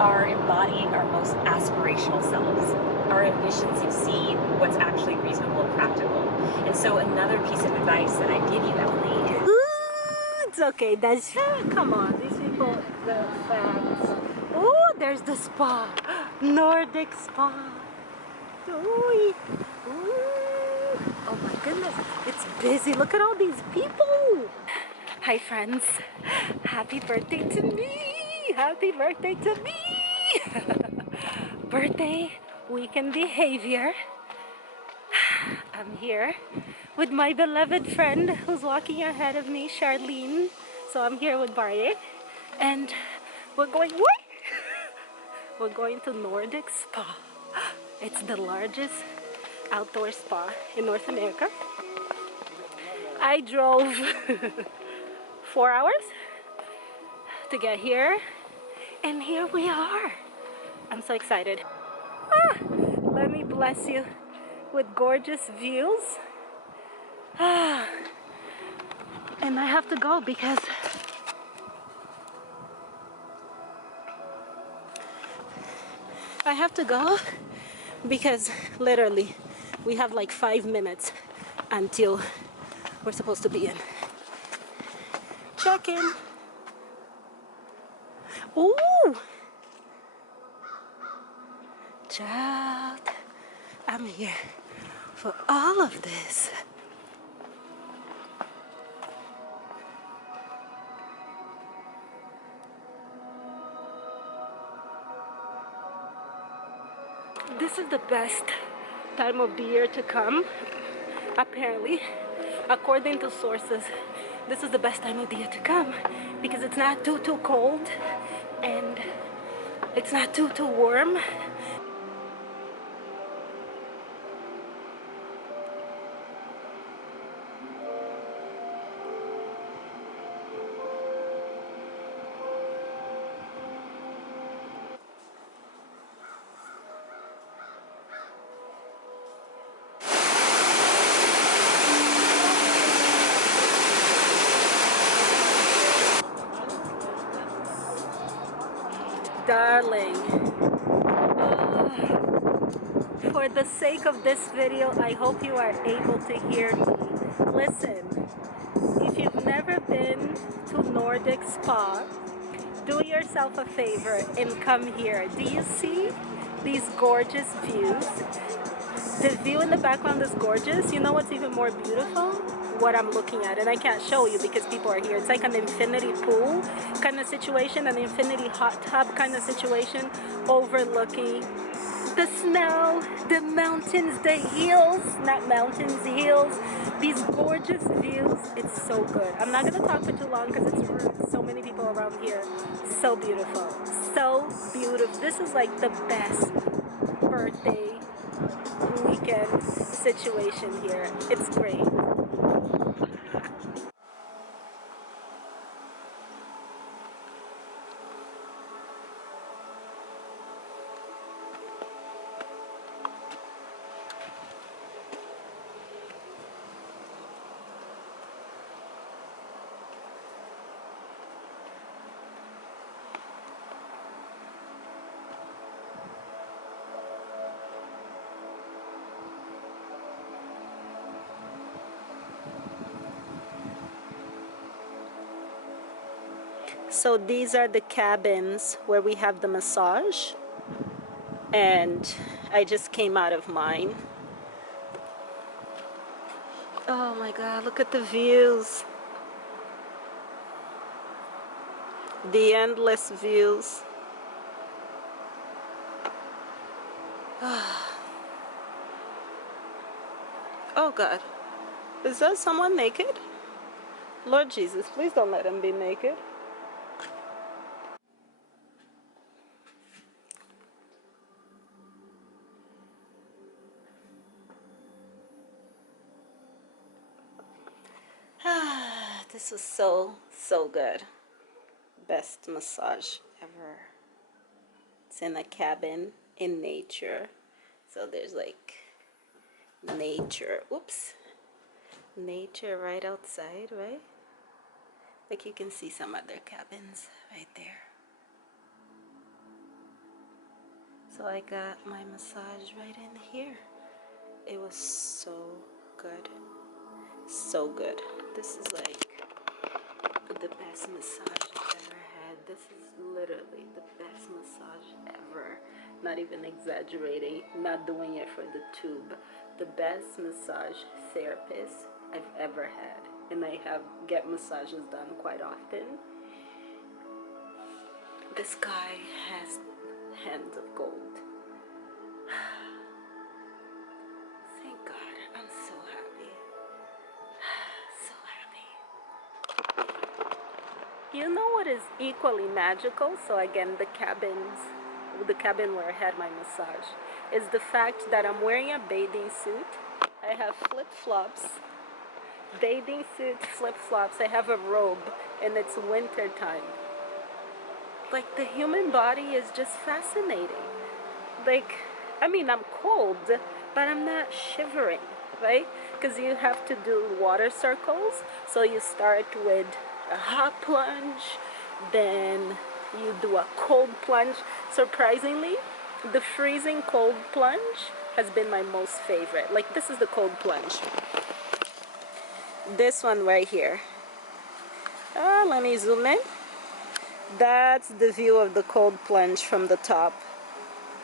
are embodying our most aspirational selves, our ambitions exceed what's actually reasonable and practical. And so another piece of advice that I give you, Emily, is... Ooh, it's okay. That's... Come on, these people, the facts. Ooh, there's the spa. Nordic spa. Ooh. Ooh. Oh my goodness, it's busy. Look at all these people. Hi friends, happy birthday to me. Happy birthday to me. Birthday weekend behavior. I'm here with my beloved friend who's walking ahead of me, Charlene. So I'm here with Barry, and we're going, what? We're going to Nordic Spa. It's the largest outdoor spa in North America. I drove 4 hours to get here, and here we are. I'm so excited. Let me bless you with gorgeous views. And I have to go because literally we have like 5 minutes until we're supposed to be in. Check in. Ooh! Child, I'm here for all of this. This is the best time of the year to come. Apparently, according to sources, this is the best time of the year to come because it's not too cold and it's not too warm. Darling, for the sake of this video, I hope you are able to hear me. Listen, if you've never been to Nordic Spa, do yourself a favor and come here. Do you see these gorgeous views? The view in the background is gorgeous. You know what's even more beautiful? What I'm looking at, and I can't show you because people are here. It's like an infinity pool kind of situation, an infinity hot tub kind of situation, overlooking the snow, the mountains, the hills, not mountains, hills, these gorgeous views. It's so good. I'm not gonna talk for too long because it's rude. So many people around here. So beautiful, so beautiful. This is like the best birthday weekend situation here. It's great. So these are the cabins where we have the massage, and I just came out of mine. Oh my God, look at the views. The endless views. Oh God, is that someone naked? Lord Jesus, please don't let him be naked. This was so good. Best massage ever. It's in a cabin in nature. So there's like nature. Oops. Nature right outside, right? Like you can see some other cabins right there. So I got my massage right in here. It was so good. So good. This is like the best massage I've ever had. This is literally the best massage ever. Not even exaggerating, not doing it for the tube. The best massage therapist I've ever had. And I get massages done quite often. This guy has hands of gold. Thank God. I'm so happy. So happy. You know what is equally magical? So again, the cabin where I had my massage, is the fact that I'm wearing a bathing suit. I have flip-flops, bathing suit, flip-flops. I have a robe, and it's winter time. Like, the human body is just fascinating. Like, I mean, I'm cold, but I'm not shivering, right? Because you have to do water circles. So you start with a hot plunge, then you do a cold plunge. Surprisingly, the freezing cold plunge has been my most favorite. Like, this is the cold plunge. This one right here. Let me zoom in. That's the view of the cold plunge from the top.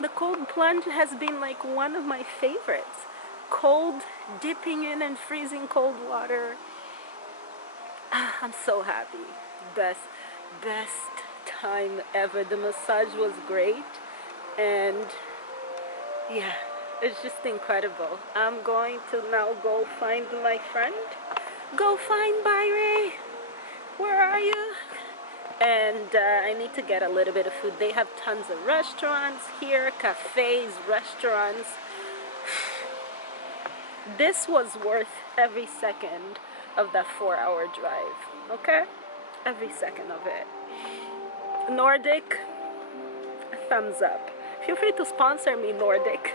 The cold plunge has been like one of my favorites. Cold, dipping in and freezing cold water. I'm so happy. Best time ever. The massage was great, and yeah, it's just incredible. I'm going to now go find my friend. Go find Byrie. Where are you? And I need to get a little bit of food. They have tons of restaurants here, cafes, restaurants. This was worth every second of that 4-hour drive, okay? Every second of it. Nordik, thumbs up. Feel free to sponsor me, Nordik.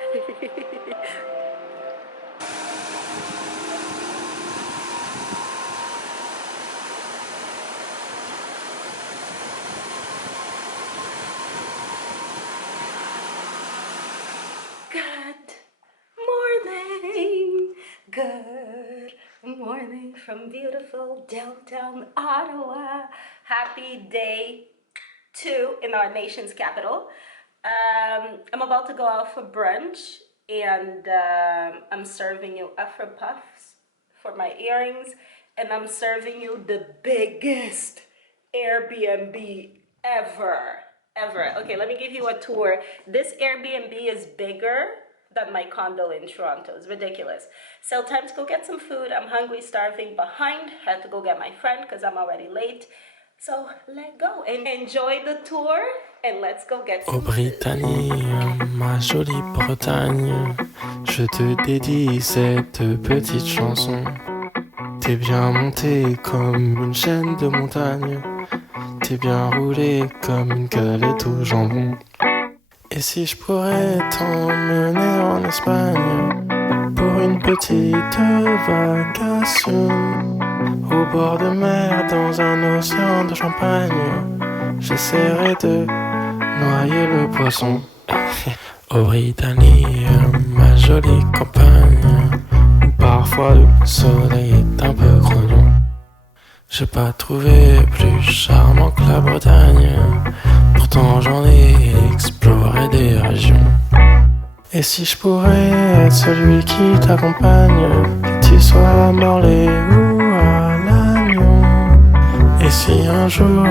Good morning from beautiful downtown Ottawa. Happy day 2 in our nation's capital. I'm about to go out for brunch, and I'm serving you Afro Puffs for my earrings, and I'm serving you the biggest Airbnb ever. Okay, let me give you a tour. This Airbnb is bigger than my condo in Toronto. It's ridiculous. So time to go get some food. I'm hungry, starving, behind. Had to go get my friend because I'm already late. So let's go and enjoy the tour, and let's go get some Britannie, ma jolie Bretagne, je te dédie cette petite chanson. T'es bien monté comme une chaîne de montagne, t'es bien roulé comme une galette au jambon. Et si je pourrais t'emmener en Espagne pour une petite vacation au bord de mer dans un océan de champagne, j'essaierai de noyer le poisson. Au Britannie, ma jolie campagne, où parfois le soleil est un peu grognon. J'ai pas trouvé plus charmant que la Bretagne, pourtant j'en ai exploré des régions. Et si je pourrais être celui qui t'accompagne, que tu sois à Morlaix ou à Lannion. Et si un jour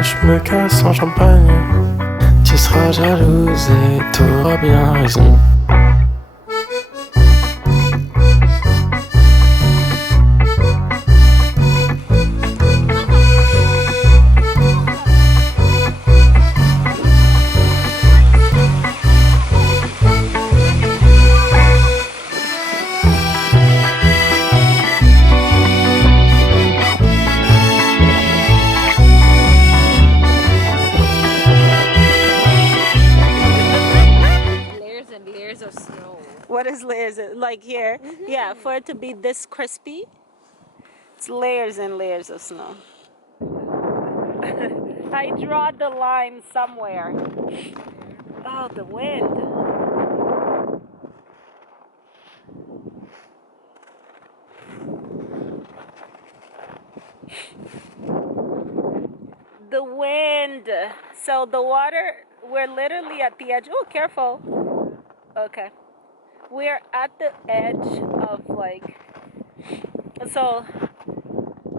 je me casse en Champagne, tu seras jalouse et t'auras bien raison. What is layers? Like here? Yeah, for it to be this crispy, it's layers and layers of snow. I draw the line somewhere. Oh Oh, the wind. The wind. So the water, we're literally at the edge. Oh, careful. Okay. We're at the edge of like, so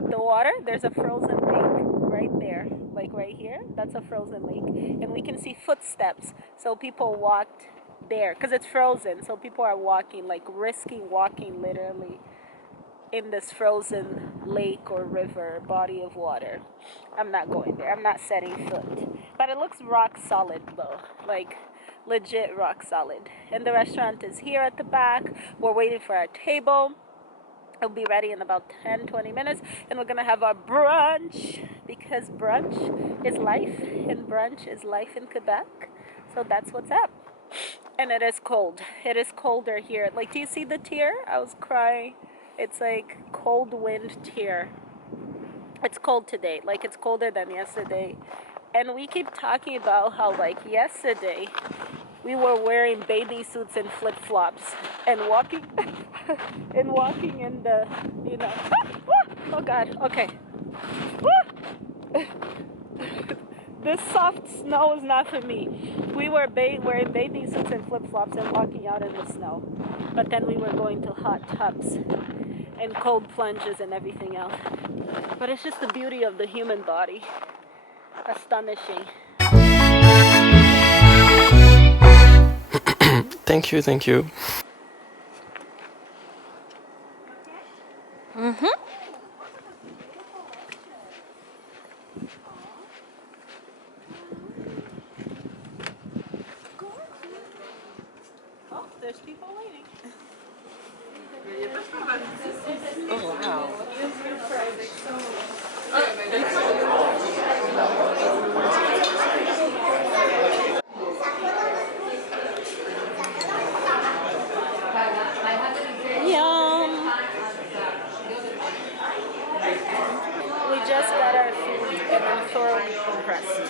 the water, there's a frozen lake right there, like right here. That's a frozen lake. And we can see footsteps. So people walked there because it's frozen. So people are walking, like risking walking literally in this frozen lake or river, body of water. I'm not going there. I'm not setting foot. But it looks rock solid though, like legit rock solid. And the restaurant is here at the back. We're waiting for our table. It'll be ready in about 10-20 minutes, and we're gonna have our brunch because brunch is life and brunch is life in Quebec. So that's what's up. And it is cold. It is colder here. Like, do you see the tear? I was crying. It's like cold wind tear. It's cold today. Like, it's colder than yesterday. And we keep talking about how, like, yesterday we were wearing bathing suits and flip-flops and walking and walking in the, you know. Oh God. Okay. This soft snow is not for me. We were wearing bathing suits and flip-flops and walking out in the snow. But then we were going to hot tubs and cold plunges and everything else. But it's just the beauty of the human body. Astonishing. Thank you, thank you. Oh, there's people waiting. Oh wow. Yum! We just got our food and I'm thoroughly impressed.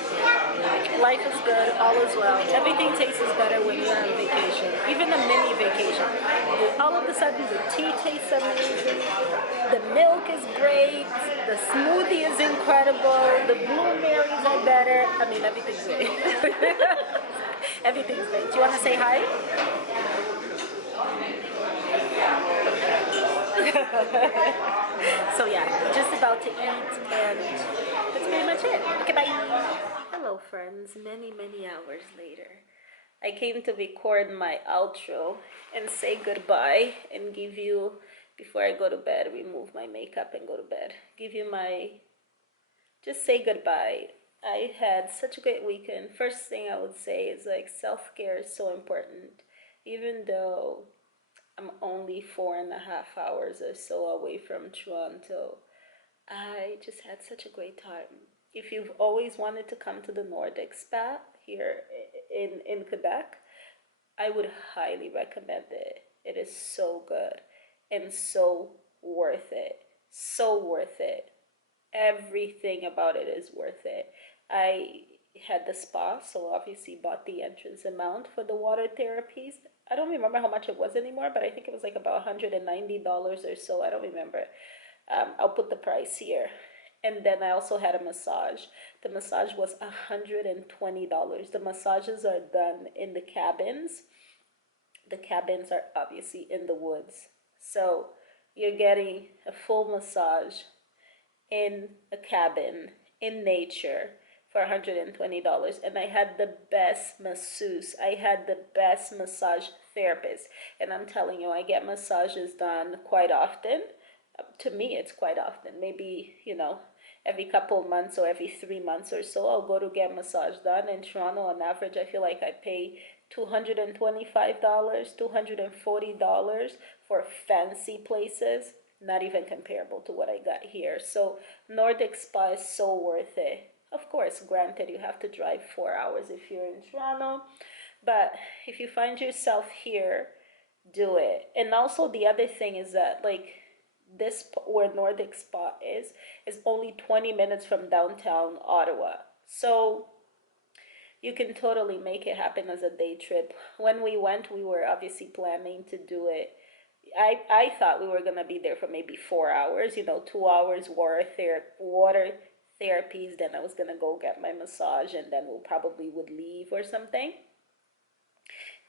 Life is good, all is well. Everything tastes better when you're on vacation, even a mini vacation. All of a sudden, the tea tastes amazing, the milk is great, the smoothie is incredible, the blueberries are better. I mean, everything's great. Everything's great. Do you want to say hi? So yeah, just about to eat and that's pretty much it. Okay, bye. Hello friends, many hours later. I came to record my outro and say goodbye and give you, before I go to bed, remove my makeup and go to bed, give you my, just say goodbye. I had such a great weekend. First thing I would say is like self-care is so important. Even though I'm only 4.5 hours or so away from Toronto, I just had such a great time. If you've always wanted to come to the Nordic Spa here in Quebec, I would highly recommend it. It is so good and so worth it. So worth it. Everything about it is worth it. I had the spa, so obviously bought the entrance amount for the water therapies. I don't remember how much it was anymore, but I think it was like about $190 or so. I don't remember. I'll put the price here. And then I also had a massage. The massage was $120. The massages are done in the cabins. The cabins are obviously in the woods. So you're getting a full massage in a cabin in nature for $120. And I had the best masseuse. I had the best massage therapist. And I'm telling you, I get massages done quite often. To me, it's quite often. Maybe, every couple of months or every 3 months or so, I'll go to get massage done. In Toronto, on average, I feel like I pay $225, $240 for fancy places. Not even comparable to what I got here. So Nordic Spa is so worth it. Of course, granted, you have to drive 4 hours if you're in Toronto. But if you find yourself here, do it. And also the other thing is that, like, this where Nordic Spa is only 20 minutes from downtown Ottawa. So you can totally make it happen as a day trip. When we went, we were obviously planning to do it. I thought we were gonna be there for maybe 4 hours, 2 hours water therapies. Then I was gonna go get my massage, and then we'll probably would leave or something.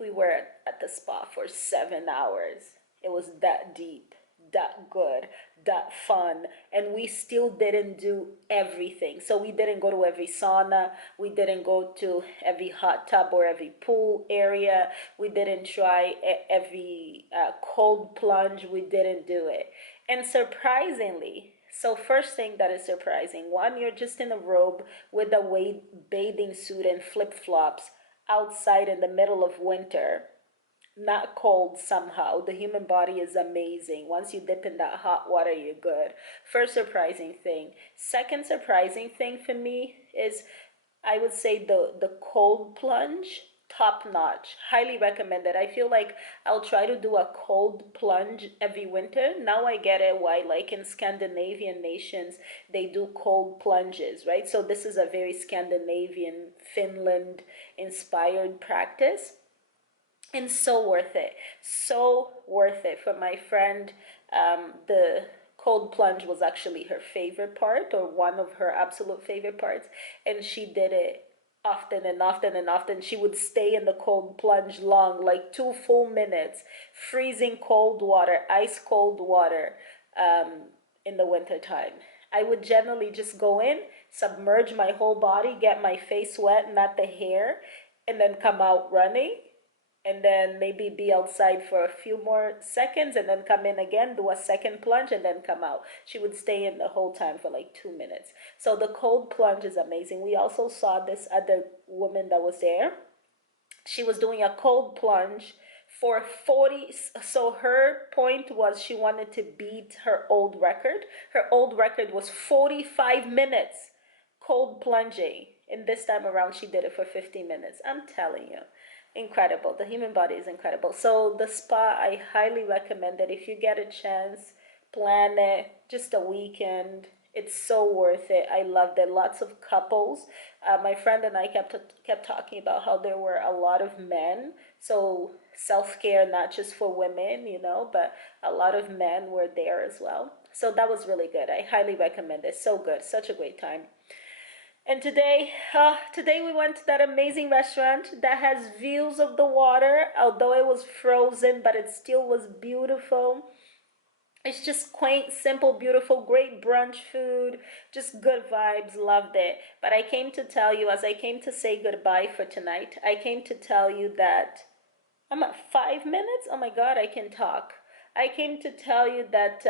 We were at the spa for 7 hours. It was that deep, that good, that fun, and we still didn't do everything. So we didn't go to every sauna, we didn't go to every hot tub or every pool area, we didn't try every cold plunge, we didn't do it. And surprisingly, so first thing that is surprising, one, you're just in a robe with a bathing suit and flip-flops outside in the middle of winter, not cold somehow. The human body is amazing. Once you dip in that hot water, you're good. First surprising thing. Second surprising thing for me is, I would say, the cold plunge, top notch. Highly recommended. I feel like I'll try to do a cold plunge every winter. Now I get it why, like in Scandinavian nations, they do cold plunges, right? So this is a very Scandinavian, Finland inspired practice. And so worth it. So worth it. For my friend, the cold plunge was actually her favorite part, or one of her absolute favorite parts. And she did it often and often and often. She would stay in the cold plunge long, like 2 full minutes, freezing cold water, ice cold water, in the winter time. I would generally just go in, submerge my whole body, get my face wet, not the hair, and then come out running, and then maybe be outside for a few more seconds, and then come in again, do a second plunge, and then come out. She would stay in the whole time for like 2 minutes. So the cold plunge is amazing. We also saw this other woman that was there. She was doing a cold plunge for 40. So her point was she wanted to beat her old record. Her old record was 45 minutes cold plunging, and this time around she did it for 50 minutes. I'm telling you, incredible. The human body is incredible. So the spa, I highly recommend it. If you get a chance, plan it, just a weekend. It's so worth it. I loved it. Lots of couples. My friend and I kept talking about how there were a lot of men. So self-care, not just for women, but a lot of men were there as well. So that was really good. I highly recommend it. So good. Such a great time. And today we went to that amazing restaurant that has views of the water, although it was frozen, but it still was beautiful. It's just quaint, simple, beautiful, great brunch food, just good vibes, loved it. But I came to tell you, as I came to say goodbye for tonight, I came to tell you that I'm at 5 minutes. Oh my God, I can talk. I came to tell you that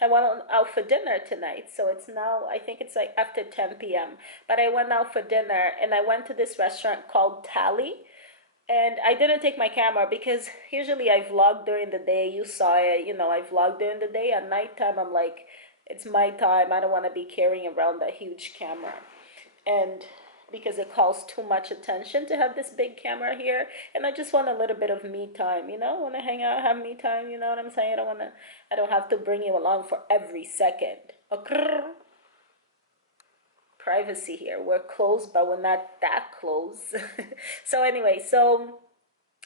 I went out for dinner tonight. So it's now, I think it's like after 10 p.m. But I went out for dinner, and I went to this restaurant called Tally. And I didn't take my camera because usually I vlog during the day. You saw it, I vlog during the day. At nighttime, I'm like, it's my time. I don't want to be carrying around a huge camera. And because it calls too much attention to have this big camera here. And I just want a little bit of me time, I want to hang out, have me time, you know what I'm saying? I don't have to bring you along for every second. Okay. Privacy here. We're close, but we're not that close. So anyway,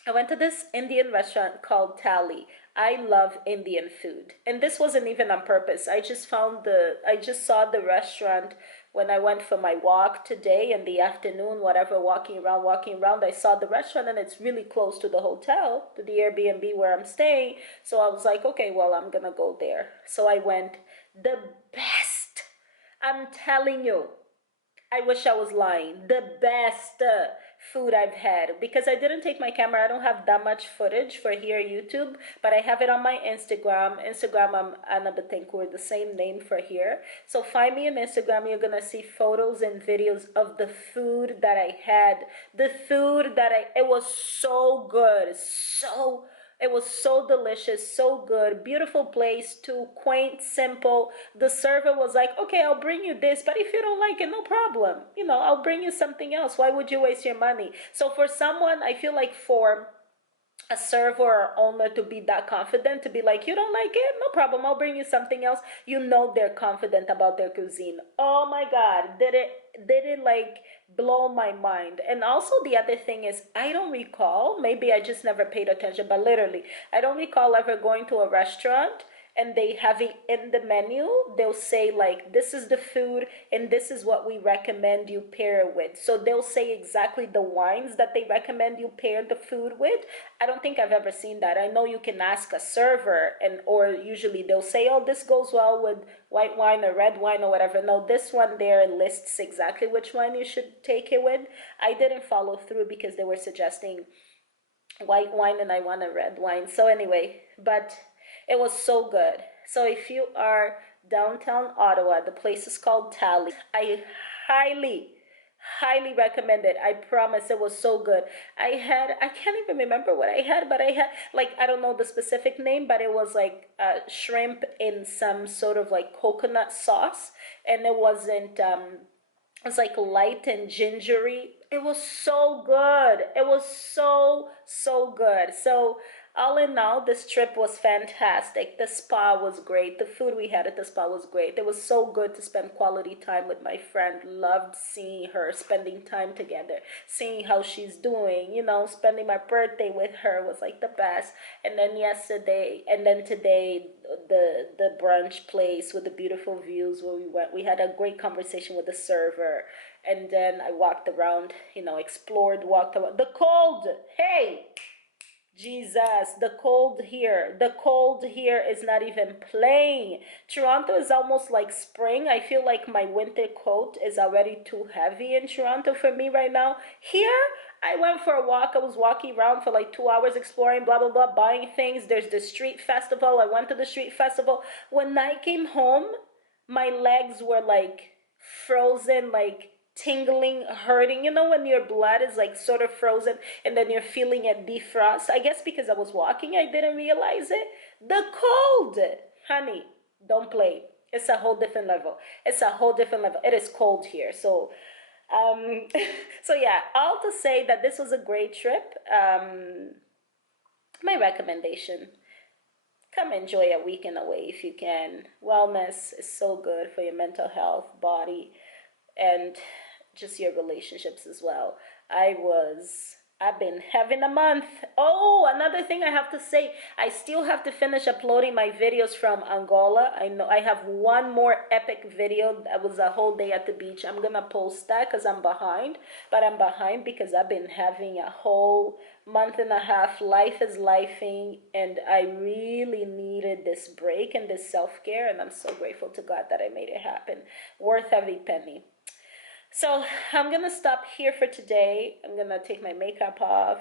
I went to this Indian restaurant called Tally. I love Indian food. And this wasn't even on purpose. I just saw the restaurant when I went for my walk today in the afternoon, whatever, walking around, I saw the restaurant, and it's really close to the hotel, to the Airbnb where I'm staying. So I was like, okay, well, I'm gonna go there. So I went. The best, I'm telling you, I wish I was lying. The best food I've had, because I didn't take my camera. I don't have that much footage for here YouTube, but I have it on my Instagram. I'm Anna Bettencourt, the same name for here. So find me on Instagram. You're gonna see photos and videos of the food that I had. It was so good. It was so delicious, so good, beautiful place too, quaint, simple. The server was like, okay, I'll bring you this, but if you don't like it, no problem. I'll bring you something else. Why would you waste your money? So for someone, I feel like for a server or owner to be that confident, to be like, you don't like it? No problem, I'll bring you something else. They're confident about their cuisine. Oh my God, did it didn't like blow my mind. And also the other thing is, I don't recall, maybe I just never paid attention, but literally, I don't recall ever going to a restaurant and they having in the menu, they'll say like, this is the food and this is what we recommend you pair it with. So they'll say exactly the wines that they recommend you pair the food with. I don't think I've ever seen that. I know you can ask a server, and or usually they'll say, oh, this goes well with white wine or red wine or whatever. No, this one there lists exactly which wine you should take it with. I didn't follow through because they were suggesting white wine and I want a red wine. So anyway, but it was so good. So if you are downtown Ottawa, the place is called Tally. I highly, highly recommend it. I promise, it was so good. I can't even remember what I had, but I had, like, I don't know the specific name, but it was like shrimp in some sort of like coconut sauce. And it wasn't, it was like light and gingery. It was so good. It was so, so good. So all in all, this trip was fantastic. The spa was great. The food we had at the spa was great. It was so good to spend quality time with my friend. Loved seeing her, spending time together, seeing how she's doing, you know, spending my birthday with her was like the best. And then yesterday, and then today, the brunch place with the beautiful views where we went. We had a great conversation with the server. And then I walked around, you know, explored, walked around. The cold, hey! Jesus, the cold here is not even playing. Toronto is almost like spring. I feel like my winter coat is already too heavy in Toronto for me right now. Here, I went for a walk. I was walking around for like 2 hours exploring, blah, blah, blah, buying things. There's the street festival. I went to the street festival. When I came home, my legs were like frozen, like tingling, hurting, you know, when your blood is like sort of frozen and then you're feeling it defrost. I guess because I was walking, I didn't realize it. The cold, honey, don't play. It's a whole different level. It's a whole different level. It is cold here. So so yeah, all to say that this was a great trip. My recommendation, come enjoy a weekend away if you can. Wellness is so good for your mental health, body, and just your relationships as well. I've been having a month. Oh, another thing I have to say, I still have to finish uploading my videos from Angola. I know I have one more epic video. That was a whole day at the beach. I'm gonna post that because I'm behind. But I'm behind because I've been having a whole month and a half. Life is lifing, and I really needed this break and this self-care, and I'm so grateful to God that I made it happen. Worth every penny. So I'm gonna stop here for today. I'm gonna take my makeup off,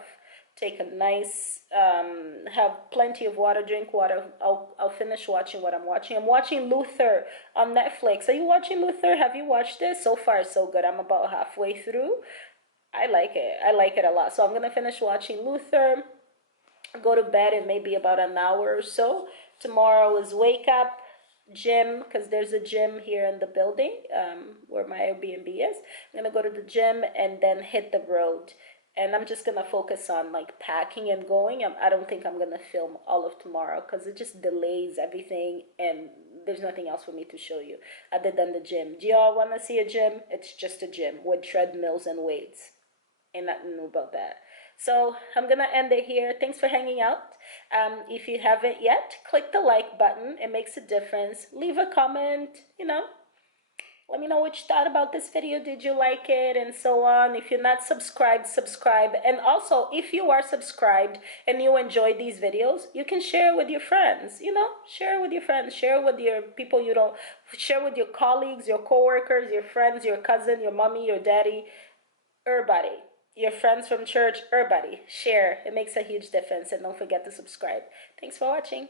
take a nice, have plenty of water, drink water. I'll finish watching what I'm watching. I'm watching Luther on Netflix. Are you watching Luther? Have you watched this? So far, so good. I'm about halfway through. I like it. I like it a lot. So I'm gonna finish watching Luther, go to bed in maybe about an hour or so. Tomorrow is wake up, gym, because there's a gym here in the building where my Airbnb is. I'm gonna go to the gym and then hit the road, and I'm just gonna focus on like packing and going. I don't think I'm gonna film all of tomorrow because it just delays everything, and there's nothing else for me to show you other than the gym. Do y'all want to see a gym? It's just a gym with treadmills and weights. Ain't nothing new about that. So I'm gonna end it here. Thanks for hanging out. If you haven't yet, click the like button. It makes a difference. Leave a comment, you know. Let me know what you thought about this video. Did you like it? And so on. If you're not subscribed, subscribe. And also, if you are subscribed and you enjoy these videos, you can share with your friends, you know. Share with your friends. Share with your people you don't. Share with your colleagues, your coworkers, your friends, your cousin, your mommy, your daddy, everybody. Your friends from church, everybody. Share. It makes a huge difference. And don't forget to subscribe. Thanks for watching.